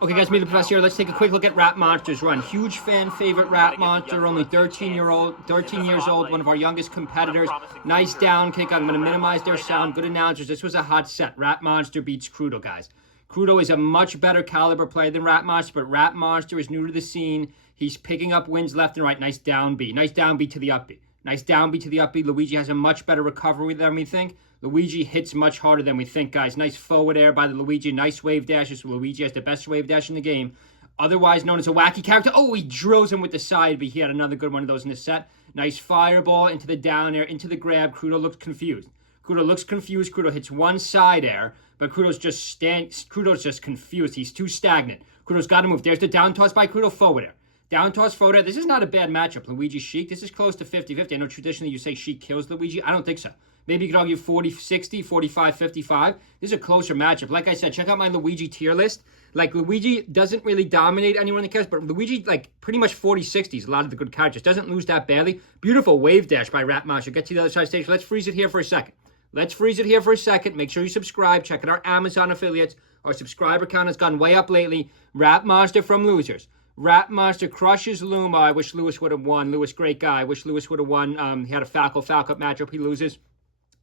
Okay, guys, me the professor here. Let's take a quick look at RapMonster's run. Huge fan favorite RapMonster, only 13 years old, one of our youngest competitors. Nice down kick. I'm going to minimize their sound. Good announcers. This was a hot set. RapMonster beats Crudo, guys. Crudo is a much better caliber player than RapMonster, but RapMonster is new to the scene. He's picking up wins left and right. Nice down B. Nice down B to the up B. Nice down B to the up B. Luigi has a much better recovery than we think. Luigi hits much harder than we think, guys. Nice forward air by the Luigi. Nice wave dashes. Luigi has the best wave dash in the game. Otherwise known as a wacky character. Oh, he drills him with the side B. He had another good one of those in the set. Nice fireball into the down air, into the grab. Crudo looks confused. Crudo hits one side air, but Crudo's just confused. He's too stagnant. Crudo's got to move. There's the down toss by Crudo, forward air. Down toss, forward air. This is not a bad matchup. Luigi Sheik. This is close to 50-50. I know traditionally you say Sheik kills Luigi. I don't think so. Maybe you could argue 40-60, 45-55. This is a closer matchup. Like I said, check out my Luigi tier list. Like, Luigi doesn't really dominate anyone in the cast, but Luigi, like, pretty much 40-60s, a lot of the good characters. Doesn't lose that badly. Beautiful wave dash by RapMonster. Get to the other side of the stage. Let's freeze it here for a second. Make sure you subscribe. Check out our Amazon affiliates. Our subscriber count has gone way up lately. RapMonster from losers. RapMonster crushes Loom. I wish Lewis would have won. Lewis, great guy. I wish Lewis would have won. He had a Falco matchup. He loses.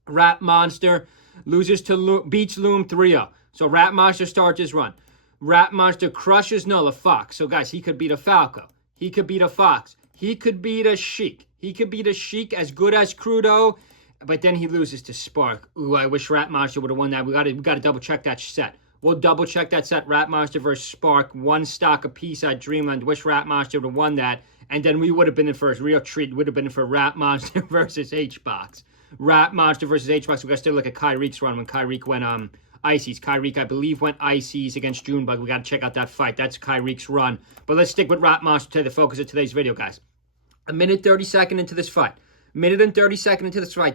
RapMonster loses to beats Loom 3-0. So RapMonster starts his run. RapMonster crushes Nulla Fox. So guys, he could beat a Falco. He could beat a Fox. He could beat a Sheik. He could beat a Sheik as good as Crudo, but then he loses to Spark. Ooh, I wish RapMonster would have won that. We got to double check that set. We'll double check that set. RapMonster versus Spark, one stock apiece at Dreamland. Wish RapMonster would have won that, and then we would have been in for a real treat. Would have been for RapMonster versus H-Box. RapMonster versus H-Box. We got to still look at Kyrie's run when Kyrie went Ices. Kyrie, I believe, went Ices against Junebug. We got to check out that fight. That's Kyrie's run. But let's stick with RapMonster to the focus of today's video, guys. A minute 30-second into this fight.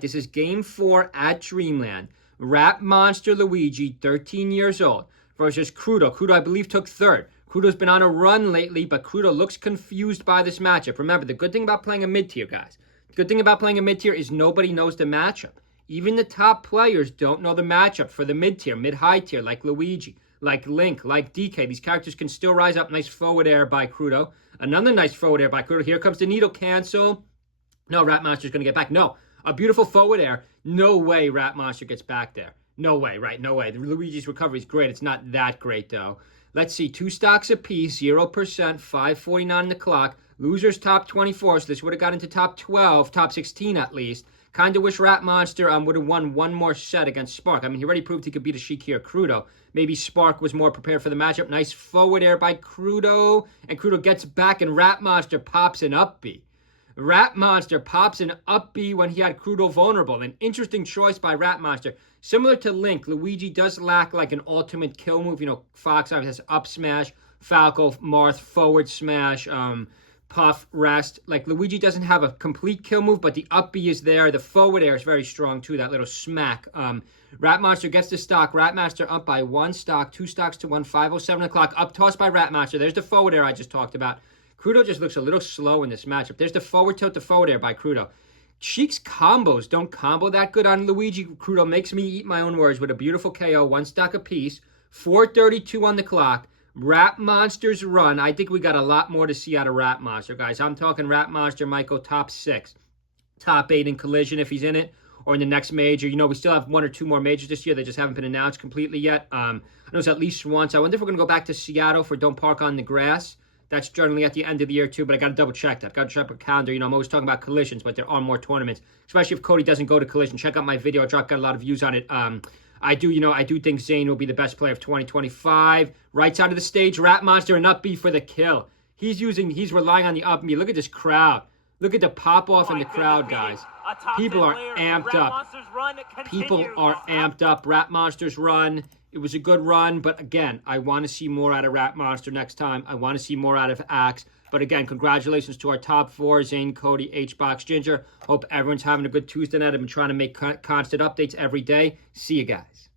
This is Game 4 at Dreamland. RapMonster Luigi, 13 years old, versus Crudo. Crudo, I believe, took third. Crudo's been on a run lately, but Crudo looks confused by this matchup. Remember, the good thing about playing a mid-tier, guys, the good thing about playing a mid-tier is nobody knows the matchup. Even the top players don't know the matchup for the mid-tier, mid-high tier, like Luigi, like Link, like DK. These characters can still rise up. Nice forward air by Crudo. Another nice forward air by Crudo. Here comes the needle cancel. No, RapMonster's going to get back. No, a beautiful forward air. No way RapMonster gets back there. No way, right? No way. Luigi's recovery is great. It's not that great, though. Let's see. 2 stocks apiece, 0%, 5:49 on the clock. Losers top 24, so this would have got into top 12, top 16 at least. Kind of wish RapMonster would have won one more set against Spark. I mean, he already proved he could beat a Sheik here, Crudo. Maybe Spark was more prepared for the matchup. Nice forward air by Crudo. And Crudo gets back, and RapMonster pops an up B. RapMonster pops an up B when he had Crudo vulnerable. An interesting choice by RapMonster. Similar to Link, Luigi does lack like an ultimate kill move. You know, Fox has up smash, Falco, Marth, forward smash, puff, rest. Like, Luigi doesn't have a complete kill move, but the up B is there. The forward air is very strong, too, that little smack. RapMonster gets the stock. RapMonster up by 1 stock, 2 stocks to 1, 5:07 o'clock. Up toss by RapMonster. There's the forward air I just talked about. Crudo just looks a little slow in this matchup. There's the forward tilt to forward air by Crudo. Sheik's combos don't combo that good on Luigi. Crudo makes me eat my own words with a beautiful KO, 1 stock apiece. 4:32 on the clock. RapMonster's run. I think we got a lot more to see out of RapMonster, guys. I'm talking RapMonster might go top 6, top 8 in Collision if he's in it, or in the next major. You know, we still have 1 or 2 more majors this year. They just haven't been announced completely yet. I know it's at least once. I wonder if we're going to go back to Seattle for Don't Park on the Grass. That's generally at the end of the year, too, but I got to double check that. Got to check the calendar. You know, I'm always talking about collisions, but there are more tournaments, especially if Cody doesn't go to Collision. Check out my video. I got a lot of views on it. I do think Zayn will be the best player of 2025. Right side of the stage, RapMonster and up B for the kill. He's relying on the up B. Look at this crowd. Look at the pop off in the crowd, guys. People are amped up. RapMonster's run. It was a good run, but again, I want to see more out of RapMonster next time. I want to see more out of Axe. But again, congratulations to our top 4, Zane, Cody, H-Box, Ginger. Hope everyone's having a good Tuesday night. I've been trying to make constant updates every day. See you guys.